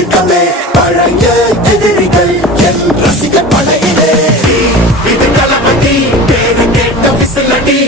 எதிர்க்கவே பழைய எதிரிகள் என் ரசிகர் படையிலே. இது தளபதி பேரு கேட்ட விசிலடி.